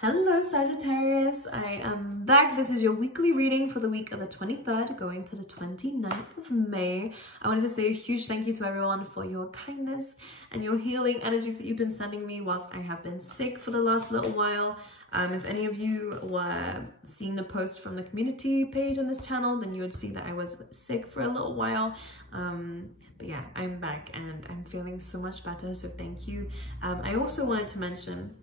Hello Sagittarius, I am back. This is your weekly reading for the week of the 23rd going to the 29th of May. I wanted to say a huge thank you to everyone for your kindness and your healing energies that you've been sending me whilst I have been sick for the last little while. If any of you were seeing the post from the community page on this channel, then you would see that I was sick for a little while. But yeah, I'm back and I'm feeling so much better, so thank you. I also wanted to mention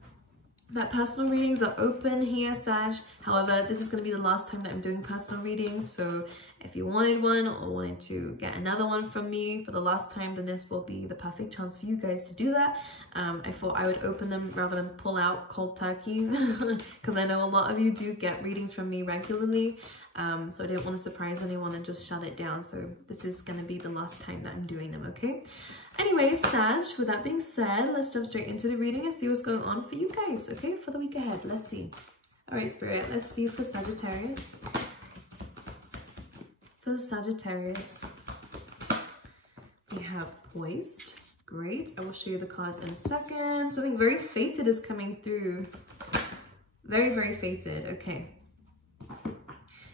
that personal readings are open here, Sag. However, this is going to be the last time that I'm doing personal readings, so if you wanted one or wanted to get another one from me for the last time, then this will be the perfect chance for you guys to do that. I thought I would open them rather than pull out cold turkey because I know a lot of you do get readings from me regularly, so I didn't want to surprise anyone and just shut it down. So this is going to be the last time that I'm doing them, okay? Anyways, Sag, with that being said, let's jump straight into the reading and see what's going on for you guys, okay, for the week ahead. Let's see. All right, Spirit, let's see for Sagittarius. For the Sagittarius, we have Poised. Great. I will show you the cards in a second. Something very fated is coming through. Very, very fated. Okay.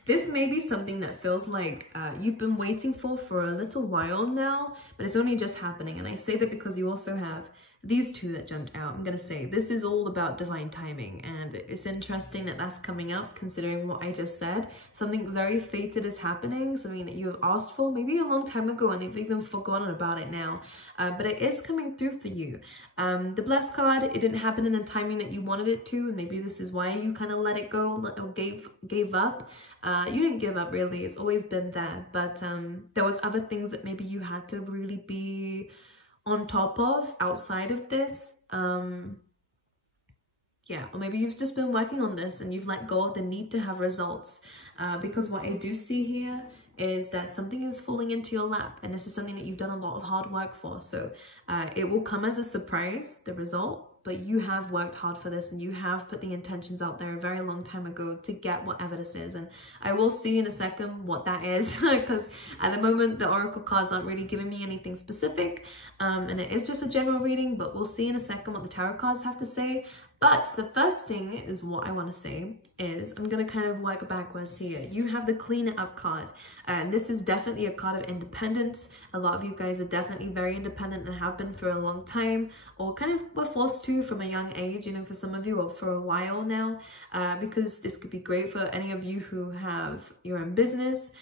This may be something that feels like you've been waiting for a little while now, but it's only just happening. And I say that because you also have these two that jumped out. I'm going to say this is all about divine timing, and it's interesting that that's coming up considering what I just said. Something very fated is happening, something that you have asked for maybe a long time ago and you've even forgotten about it now, but it is coming through for you. The Blessed card, it didn't happen in the timing that you wanted it to, and maybe this is why you kind of let it go or gave up. You didn't give up really, it's always been there, but there was other things that maybe you had to really be on top of outside of this. Yeah, or maybe you've just been working on this and you've let go of the need to have results, because what I do see here is that something is falling into your lap, and this is something that you've done a lot of hard work for. So it will come as a surprise, the result, but you have worked hard for this and you have put the intentions out there a very long time ago to get whatever this is. And I will see in a second what that is because at the moment the oracle cards aren't really giving me anything specific, and it is just a general reading, but we'll see in a second what the tarot cards have to say. But the first thing is what I want to say is I'm going to kind of work backwards here. You have the Clean It Up card, and this is definitely a card of independence. A lot of you guys are definitely very independent and have been for a long time, or kind of were forced to from a young age, you know, for some of you, or for a while now, because this could be great for any of you who have your own business,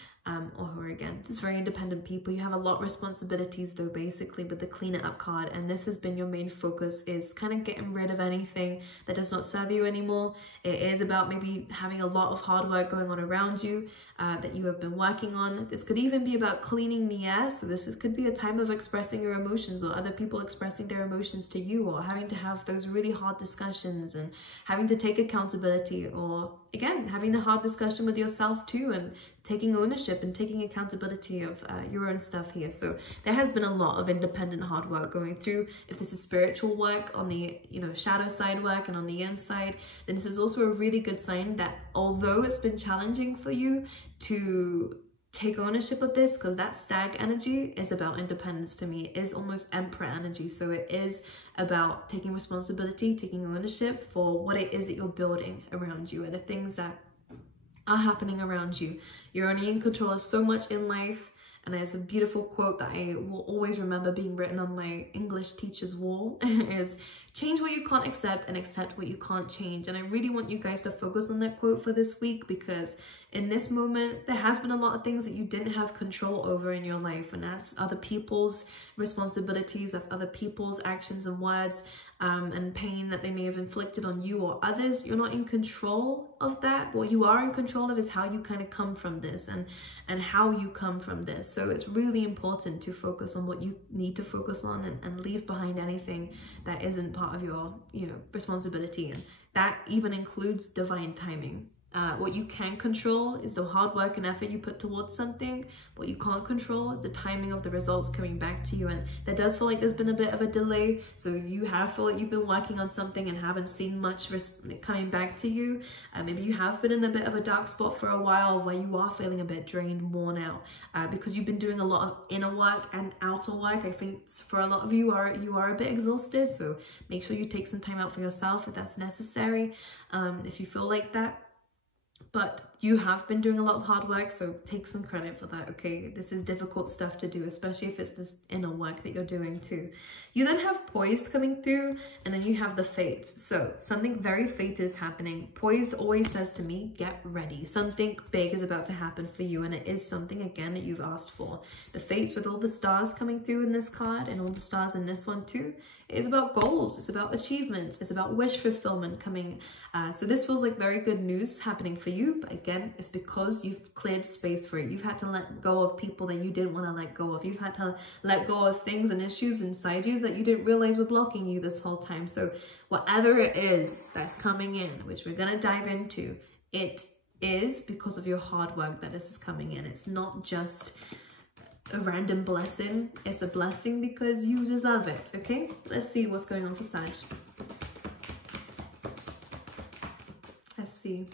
or who are, again, just very independent people. You have a lot of responsibilities though, basically, with the Clean It Up card, and this has been your main focus, is kind of getting rid of anything that does not serve you anymore. It is about maybe having a lot of hard work going on around you that you have been working on. This could even be about cleaning the air, so could be a time of expressing your emotions, or other people expressing their emotions to you, or having to have those really hard discussions and having to take accountability, or again, having the hard discussion with yourself too, and taking ownership and taking accountability of your own stuff here. So there has been a lot of independent hard work going through. If this is spiritual work on the, you know, shadow side work and on the inside, then this is also a really good sign that although it's been challenging for you to take ownership of this, because that Stag energy is about independence to me. It is almost Emperor energy, so it is about taking responsibility, taking ownership for what it is that you're building around you and the things that are happening around you. You're only in control of so much in life, and there's a beautiful quote that I will always remember being written on my English teacher's wall is, change what you can't accept and accept what you can't change. And I really want you guys to focus on that quote for this week, because in this moment, there has been a lot of things that you didn't have control over in your life, and that's other people's responsibilities, that's other people's actions and words, and pain that they may have inflicted on you or others. You're not in control of that. What you are in control of is how you kind of come from this, and how you come from this. So it's really important to focus on what you need to focus on, and leave behind anything that isn't part of your, you know, responsibility. And that even includes divine timing. What you can control is the hard work and effort you put towards something. What you can't control is the timing of the results coming back to you. And that does feel like there's been a bit of a delay. So you have felt like you've been working on something and haven't seen much coming back to you. Maybe you have been in a bit of a dark spot for a while where you are feeling a bit drained, worn out, because you've been doing a lot of inner work and outer work. I think for a lot of you, you are a bit exhausted. So make sure you take some time out for yourself if that's necessary, if you feel like that. But you have been doing a lot of hard work, so take some credit for that, okay? This is difficult stuff to do, especially if it's this inner work that you're doing too. You then have Poised coming through, and then you have the Fates. So something very fate is happening. Poised always says to me, get ready. Something big is about to happen for you, and it is something, again, that you've asked for. The Fates with all the stars coming through in this card, and all the stars in this one too, it's about goals, it's about achievements, it's about wish fulfillment coming. So this feels like very good news happening for you, but again, it's because you've cleared space for it. You've had to let go of people that you didn't want to let go of. You've had to let go of things and issues inside you that you didn't realize were blocking you this whole time. So whatever it is that's coming in, which we're going to dive into, it is because of your hard work that this is coming in. It's not just a random blessing. It's a blessing because you deserve it, okay? Let's see what's going on for Sag. Let's see.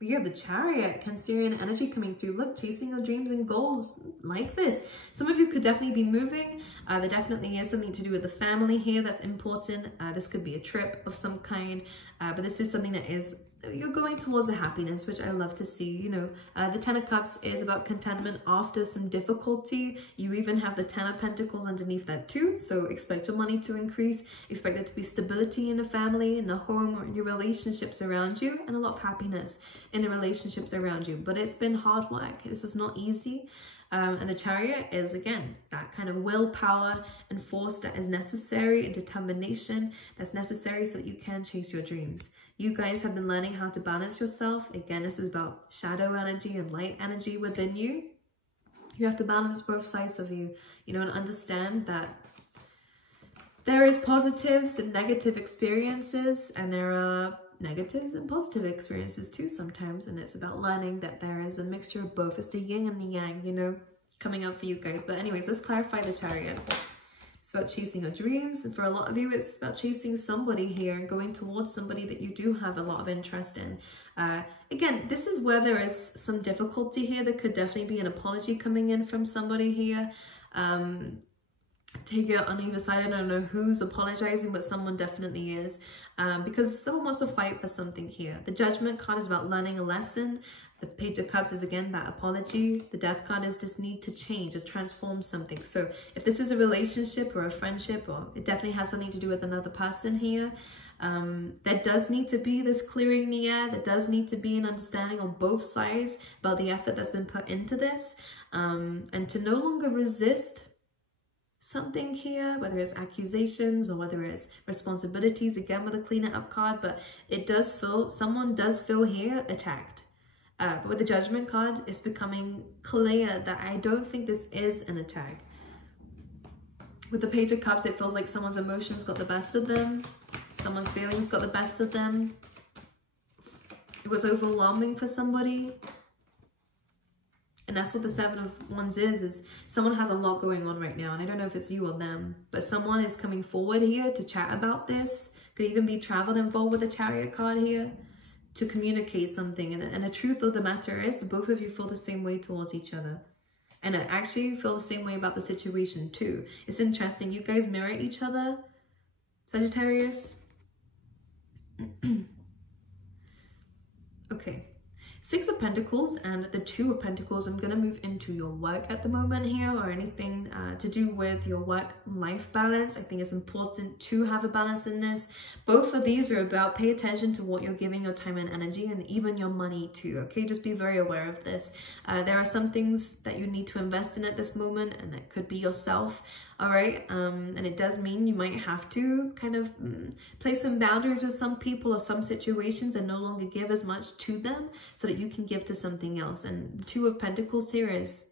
We have the Chariot, Cancerian energy coming through. Look, chasing your dreams and goals like this. Some of you could definitely be moving. There definitely is something to do with the family here that's important. This could be a trip of some kind, but this is something that is, you're going towards a happiness, which I love to see. You know, the Ten of Cups is about contentment after some difficulty. You even have the Ten of Pentacles underneath that too. So expect your money to increase. Expect there to be stability in the family, in the home, or in your relationships around you, and a lot of happiness in the relationships around you. But it's been hard work. This is not easy. And the Chariot is, again, that kind of willpower and force that is necessary, and determination that's necessary so that you can chase your dreams. You guys have been learning how to balance yourself. Again, this is about shadow energy and light energy within you. You have to balance both sides of you, you know, and understand that there is positives and negative experiences, and there are negatives and positive experiences too sometimes. And it's about learning that there is a mixture of both. It's the yin and the yang, you know, coming up for you guys. But anyways, let's clarify the Chariot. It's about chasing your dreams, and for a lot of you, it's about chasing somebody here and going towards somebody that you do have a lot of interest in. Again, this is where there is some difficulty here. There could definitely be an apology coming in from somebody here. Take it on either side. I don't know who's apologizing, but someone definitely is, because someone wants to fight for something here. The Judgment card is about learning a lesson. The Page of Cups is, again, that apology. The Death card is this need to change or transform something. So if this is a relationship or a friendship, or it definitely has something to do with another person here, there does need to be this clearing in the air. There does need to be an understanding on both sides about the effort that's been put into this, and to no longer resist something here, whether it's accusations or whether it's responsibilities, again with a Clean It Up card. But it does feel, someone does feel here attacked. But with the Judgment card, it's becoming clear that I don't think this is an attack. With the Page of Cups, it feels like someone's emotions got the best of them. Someone's feelings got the best of them. It was overwhelming for somebody. And that's what the Seven of Wands is someone has a lot going on right now. And I don't know if it's you or them, but someone is coming forward here to chat about this. Could even be travel involved with the Chariot card here, to communicate something. And the truth of the matter is, both of you feel the same way towards each other. And I actually feel the same way about the situation too. It's interesting. You guys mirror each other, Sagittarius. Okay. Six of Pentacles and the Two of Pentacles. I'm going to move into your work at the moment here, or anything to do with your work-life balance. I think it's important to have a balance in this. Both of these are about pay attention to what you're giving your time and energy, and even your money too, okay? Just be very aware of this. There are some things that you need to invest in at this moment, and that could be yourself. All right, and it does mean you might have to kind of place some boundaries with some people or some situations, and no longer give as much to them so that you can give to something else. And the Two of Pentacles here is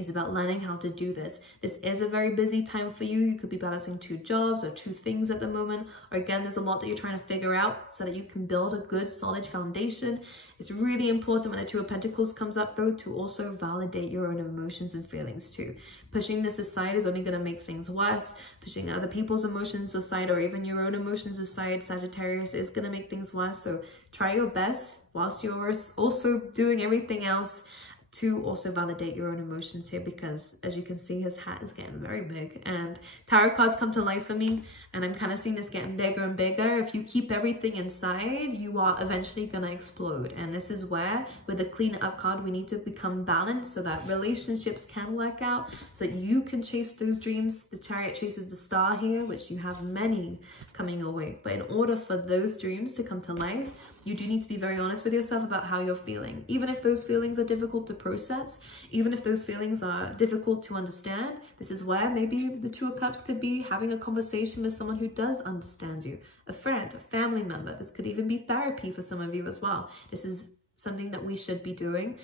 It's about learning how to do this. This is a very busy time for you. You could be balancing 2 jobs or 2 things at the moment. Or again, there's a lot that you're trying to figure out so that you can build a good solid foundation. It's really important when the 2 of Pentacles comes up though to also validate your own emotions and feelings too. Pushing this aside is only going to make things worse. Pushing other people's emotions aside or even your own emotions aside, Sagittarius, is going to make things worse. So try your best whilst you're also doing everything else to also validate your own emotions here, because as you can see, his hat is getting very big and tarot cards come to life for me, and I'm kind of seeing this getting bigger and bigger. If you keep everything inside, you are eventually going to explode. And this is where with the Clean Up card, we need to become balanced so that relationships can work out, so that you can chase those dreams. The Chariot chases the star here, which you have many coming your way. But in order for those dreams to come to life, you do need to be very honest with yourself about how you're feeling. Even if those feelings are difficult to process, even if those feelings are difficult to understand, this is where maybe the 2 of Cups could be having a conversation with someone who does understand you. A friend, a family member. This could even be therapy for some of you as well. This is something that we should be doing.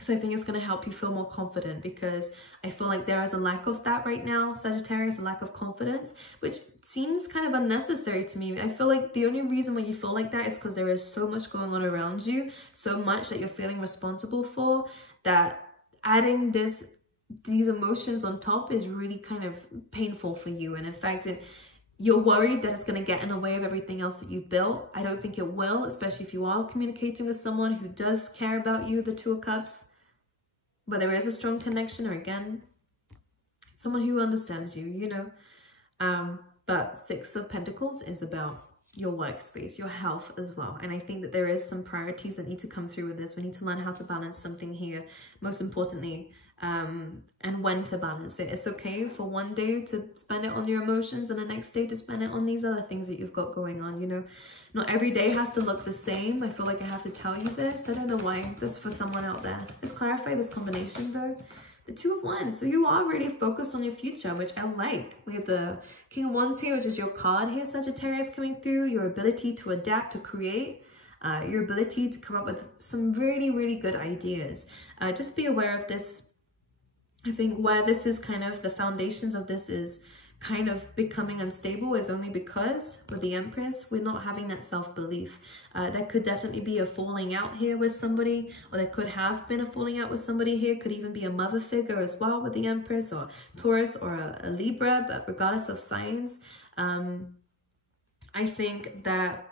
So I think it's going to help you feel more confident, because I feel like there is a lack of that right now, Sagittarius, a lack of confidence, which seems kind of unnecessary to me. I feel like the only reason why you feel like that is because there is so much going on around you, so much that you're feeling responsible for, that adding these emotions on top is really kind of painful for you. And in fact, you're worried that it's going to get in the way of everything else that you've built. I don't think it will, especially if you are communicating with someone who does care about you, the 2 of Cups, where there is a strong connection, or again, someone who understands you, you know. But 6 of Pentacles is about your workspace, your health as well. And I think that there is some priorities that need to come through with this. We need to learn how to balance something here, most importantly, and when to balance it. It's okay for one day to spend it on your emotions and the next day to spend it on these other things that you've got going on, you know. Not every day has to look the same. I feel like I have to tell you this. I don't know why. This for someone out there. Let's clarify this combination though. The 2 of Wands. So you are really focused on your future, which I like. We have the King of Wands here, which is your card here, Sagittarius, coming through. Your ability to adapt, to create. Your ability to come up with some really, really good ideas. Just be aware of this. I think where this is kind of the foundations of this is kind of becoming unstable is only because with the Empress, we're not having that self-belief. There could definitely be a falling out here with somebody, or there could have been a falling out with somebody here. Could even be a mother figure as well with the Empress, or Taurus, or a Libra. But regardless of signs, I think that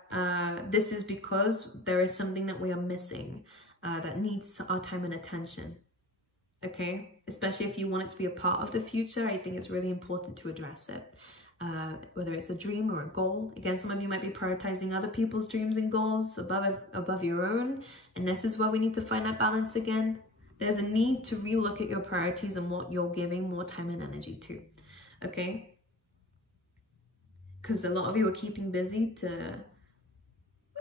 this is because there is something that we are missing that needs our time and attention. Okay, especially if you want it to be a part of the future, I think it's really important to address it. Whether it's a dream or a goal. Again, some of you might be prioritizing other people's dreams and goals above your own. And this is where we need to find that balance again. There's a need to relook at your priorities and what you're giving more time and energy to. Okay? Because a lot of you are keeping busy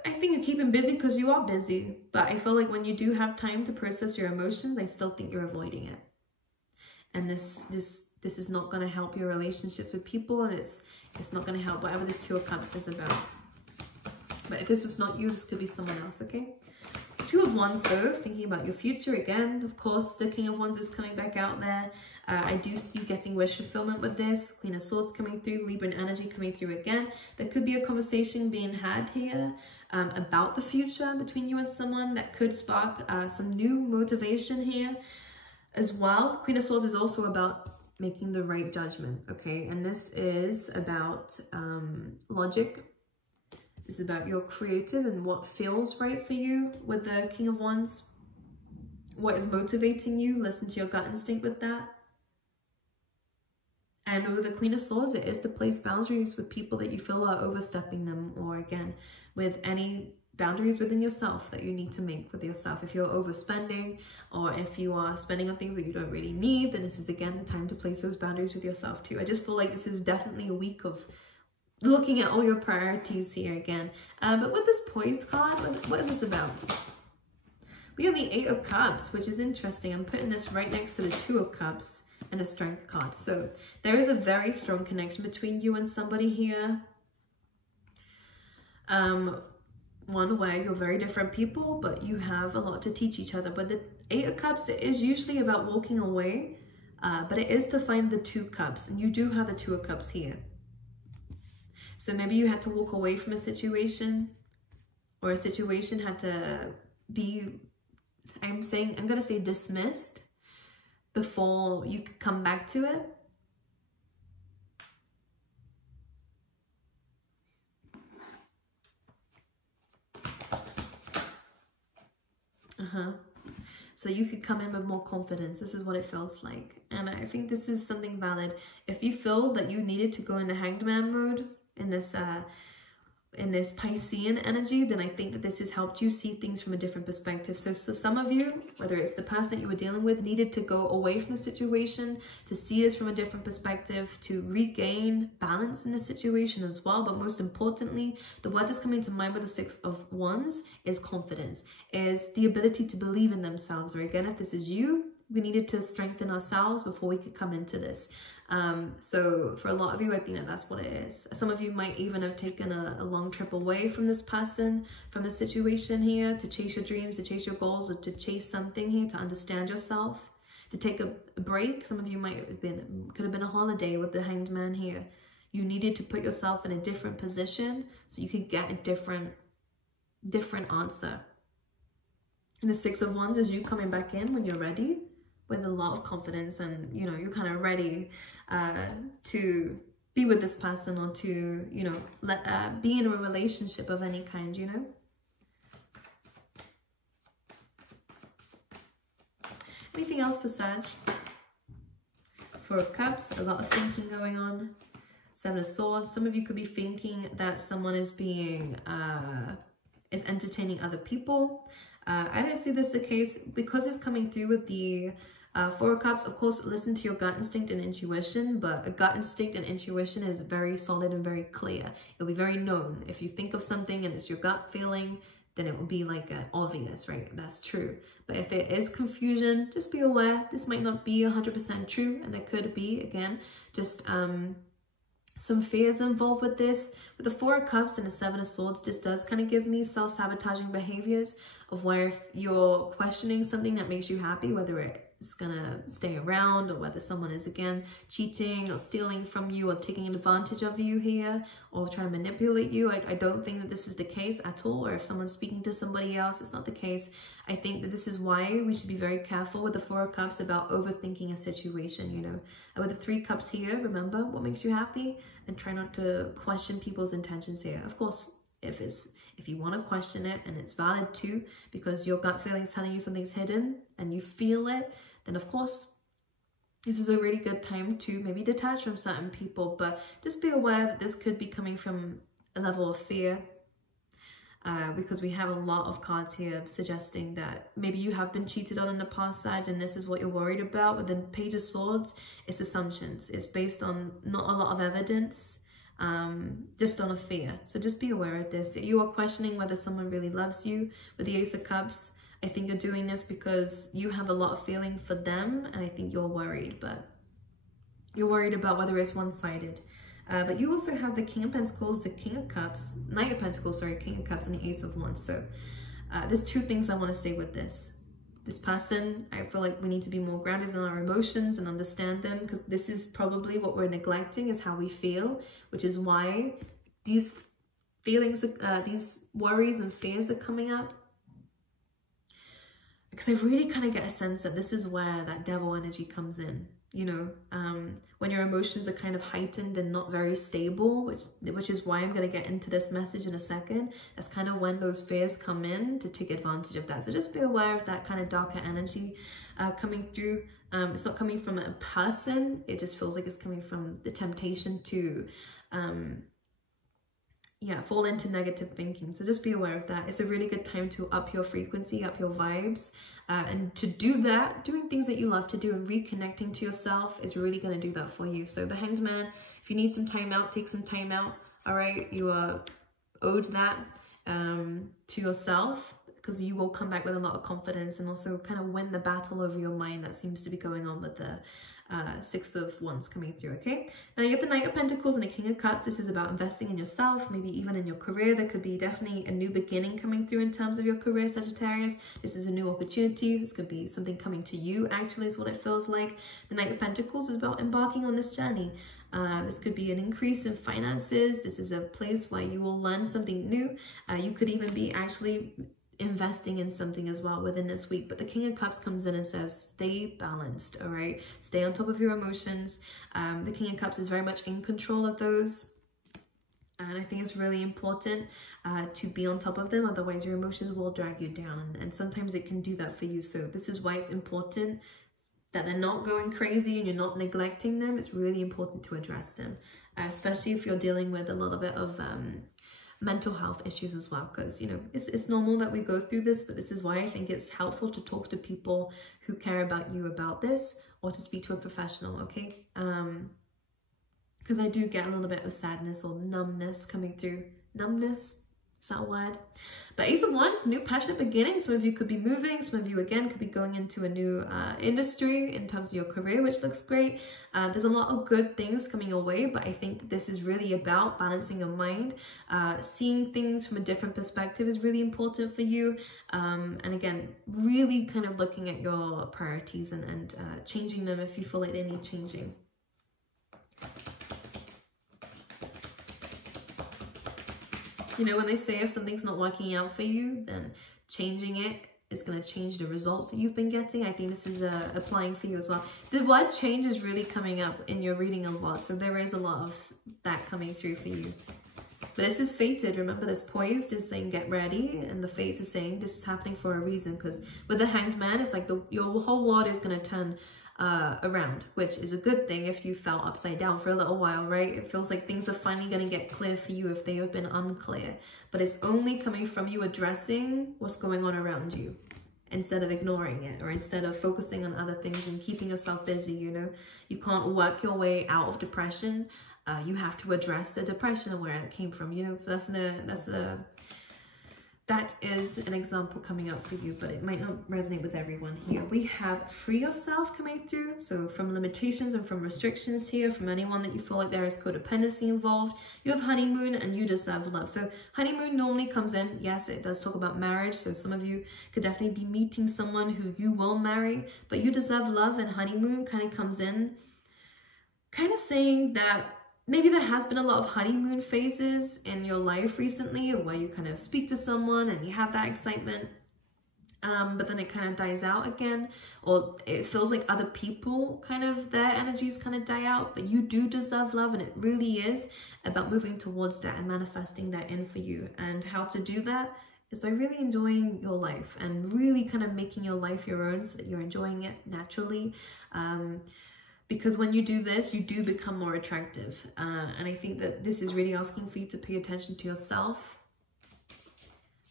I think you're keeping busy because you are busy, but I feel like when you do have time to process your emotions, I still think you're avoiding it. And this is not going to help your relationships with people, and it's not going to help whatever this 2 of Cups is about. But if this is not you, this could be someone else, okay? 2 of Wands though, thinking about your future again. Of course, the King of Wands is coming back out there. I do see you getting wish fulfillment with this. Queen of Swords coming through, Libran energy coming through again. There could be a conversation being had here about the future between you and someone that could spark some new motivation here as well. Queen of Swords is also about making the right judgment, okay? And this is about logic. This is about your creative and what feels right for you with the King of Wands. What is motivating you? Listen to your gut instinct with that. And with the Queen of Swords, it is to place boundaries with people that you feel are overstepping them, or again, with any boundaries within yourself that you need to make with yourself. If you're overspending, or if you are spending on things that you don't really need, then this is again the time to place those boundaries with yourself too. I just feel like this is definitely a week of looking at all your priorities here again. But with this Poise card, what is this about? We have the 8 of Cups, which is interesting. I'm putting this right next to the 2 of Cups and a Strength card. So there is a very strong connection between you and somebody here. one where you're very different people, but you have a lot to teach each other. But the Eight of Cups is usually about walking away, but it is to find the Two Cups, and you do have the Two of Cups here. So maybe you had to walk away from a situation, or a situation had to be, I'm gonna say dismissed before you could come back to it. So you could come in with more confidence. This is what it feels like. And I think this is something valid. If you feel that you needed to go into Hanged Man mode in this Piscean energy, then I think that this has helped you see things from a different perspective. So some of you, whether it's the person that you were dealing with, needed to go away from the situation to see this from a different perspective, to regain balance in the situation as well. But most importantly, the word that's coming to mind with the Six of Wands is confidence, is the ability to believe in themselves. Or again, if this is you, we needed to strengthen ourselves before we could come into this. So for a lot of you, I think that that's what it is. Some of you might even have taken a long trip away from this person, from the situation here, to chase your dreams, to chase your goals, or to chase something here, to understand yourself, to take a break. Some of you could have been a holiday with the Hanged Man here. You needed to put yourself in a different position so you could get a different answer. And the Six of Wands is you coming back in when you're ready, with a lot of confidence, and you know, you're kind of ready to be with this person, or to, you know, be in a relationship of any kind, you know. Anything else for Sag? Four of Cups, a lot of thinking going on. Seven of Swords, some of you could be thinking that someone is entertaining other people. I don't see this the case, because it's coming through with the Four of Cups. Of course, listen to your gut instinct and intuition, but a gut instinct and intuition is very solid and very clear. It'll be very known. If you think of something and it's your gut feeling, then it will be like obvious, right? That's true. But if it is confusion, just be aware. This might not be 100% true, and there could be, again, just some fears involved with this. With the Four of Cups and the Seven of Swords, this does kind of give me self-sabotaging behaviors, of where if you're questioning something that makes you happy, whether it's gonna stay around, or whether someone is, again, cheating or stealing from you, or taking advantage of you here, or trying to manipulate you. I don't think that this is the case at all. Or if someone's speaking to somebody else, it's not the case. I think that this is why we should be very careful with the Four of Cups about overthinking a situation, you know. And with the Three Cups here, remember what makes you happy, and try not to question people's intentions here. Of course, if you want to question it, and it's valid too, because your gut feeling is telling you something's hidden and you feel it, then of course this is a really good time to maybe detach from certain people. But just be aware that this could be coming from a level of fear, because we have a lot of cards here suggesting that maybe you have been cheated on in the past, Sag, and this is what you're worried about. With the Page of Swords, it's assumptions. It's based on not a lot of evidence, just on a fear. So just be aware of this. You are questioning whether someone really loves you. With the Ace of Cups, I think you're doing this because you have a lot of feeling for them, and I think you're worried, but you're worried about whether it's one-sided. But you also have the King of Pentacles, the King of Cups, Knight of Pentacles, sorry, King of Cups, and the Ace of Wands. So there's two things I want to say with this. This person, I feel like we need to be more grounded in our emotions and understand them, because this is probably what we're neglecting, is how we feel, which is why these feelings, these worries and fears are coming up. Because I really kind of get a sense that this is where that devil energy comes in, you know, when your emotions are kind of heightened and not very stable, which is why I'm going to get into this message in a second. That's kind of when those fears come in to take advantage of that. So just be aware of that kind of darker energy coming through. It's not coming from a person. It just feels like it's coming from the temptation to fall into negative thinking. So just be aware of that. It's a really good time to up your frequency, up your vibes, and to do that, doing things that you love to do and reconnecting to yourself is really going to do that for you. So the Hanged Man, if you need some time out, take some time out. All right, you are owed that to yourself, because you will come back with a lot of confidence, and also kind of win the battle over your mind that seems to be going on with the Six of Wands coming through, okay? Now you have the Knight of Pentacles and the King of Cups. This is about investing in yourself, maybe even in your career. There could be definitely a new beginning coming through in terms of your career, Sagittarius. This is a new opportunity. This could be something coming to you, actually, is what it feels like. The Knight of Pentacles is about embarking on this journey. This could be an increase in finances. This is a place where you will learn something new. You could even be actually investing in something as well within this week. But the King of Cups comes in and says, stay balanced, all right? Stay on top of your emotions. The King of Cups is very much in control of those. And I think it's really important to be on top of them. Otherwise, your emotions will drag you down. And sometimes it can do that for you. So this is why it's important that they're not going crazy and you're not neglecting them. It's really important to address them, especially if you're dealing with a little bit of mental health issues as well, because, you know, it's normal that we go through this, but this is why I think it's helpful to talk to people who care about you about this, or to speak to a professional, okay? Because I do get a little bit of sadness or numbness coming through. Numbness? Is that a word? But Ace of Wands, new passionate beginning. Some of you could be moving. Some of you, again, could be going into a new industry in terms of your career, which looks great. There's a lot of good things coming your way, but I think this is really about balancing your mind. Seeing things from a different perspective is really important for you. And again, really kind of looking at your priorities and changing them if you feel like they need changing. You know, when they say if something's not working out for you, then changing it is going to change the results that you've been getting. I think this is applying for you as well. The word change is really coming up in your reading a lot. So there is a lot of that coming through for you. But this is fated. Remember, this poised is saying get ready. And the fates is saying this is happening for a reason. Because with the Hanged Man, it's like your whole world is going to turn around, which is a good thing if you felt upside down for a little while, right? It feels like things are finally going to get clear for you if they have been unclear, but it's only coming from you addressing what's going on around you instead of ignoring it, or instead of focusing on other things and keeping yourself busy. You know, you can't work your way out of depression. You have to address the depression and where it came from, you know. So that is an example coming up for you, but it might not resonate with everyone here. We have free yourself coming through. So from limitations and from restrictions here, from anyone that you feel like there is codependency involved. You have honeymoon and you deserve love. So honeymoon normally comes in, yes, it does talk about marriage. So some of you could definitely be meeting someone who you will marry, but you deserve love, and honeymoon kind of comes in, kind of saying that maybe there has been a lot of honeymoon phases in your life recently, where you kind of speak to someone and you have that excitement, but then it kind of dies out again, or it feels like other people kind of, their energies kind of die out, but you do deserve love, and it really is about moving towards that and manifesting that in for you. And how to do that is by really enjoying your life and really kind of making your life your own, so that you're enjoying it naturally. Because when you do this, you do become more attractive. And I think that this is really asking for you to pay attention to yourself.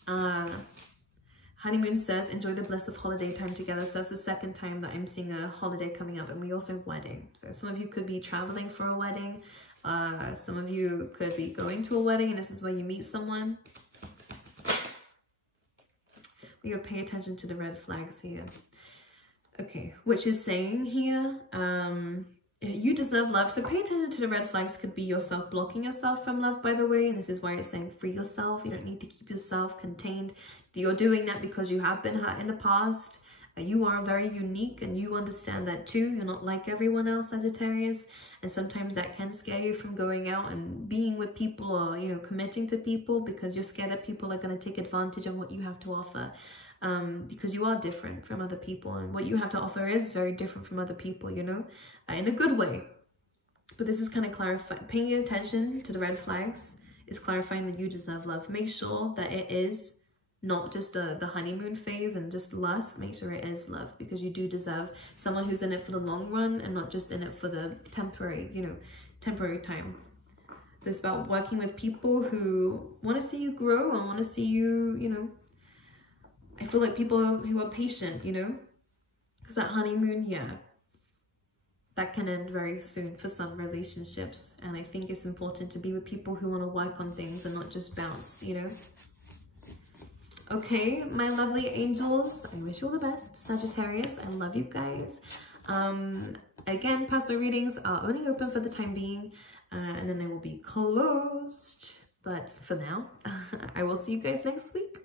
Honeymoon says, enjoy the bliss of holiday time together. So that's the second time that I'm seeing a holiday coming up. And we also have wedding. So some of you could be traveling for a wedding. Some of you could be going to a wedding, and this is where you meet someone. We gotta pay attention to the red flags here. Okay, which is saying here, you deserve love. So pay attention to the red flags. Could be yourself blocking yourself from love, by the way. And this is why it's saying free yourself. You don't need to keep yourself contained. You're doing that because you have been hurt in the past. You are very unique, and you understand that too. You're not like everyone else, Sagittarius. And sometimes that can scare you from going out and being with people, or, you know, committing to people, because you're scared that people are going to take advantage of what you have to offer. Because you are different from other people, and what you have to offer is very different from other people, you know, in a good way. But this is kind of clarifying, paying attention to the red flags is clarifying that you deserve love. Make sure that it is not just the honeymoon phase and just lust. Make sure it is love, because you do deserve someone who's in it for the long run and not just in it for the temporary, you know, temporary time. So it's about working with people who want to see you grow and want to see you, you know, I feel like people who are patient, you know, because that honeymoon, yeah, that can end very soon for some relationships. And I think it's important to be with people who want to work on things and not just bounce, you know. Okay, my lovely angels, I wish you all the best, Sagittarius. I love you guys. Again, personal readings are only open for the time being, and then they will be closed. But for now, I will see you guys next week.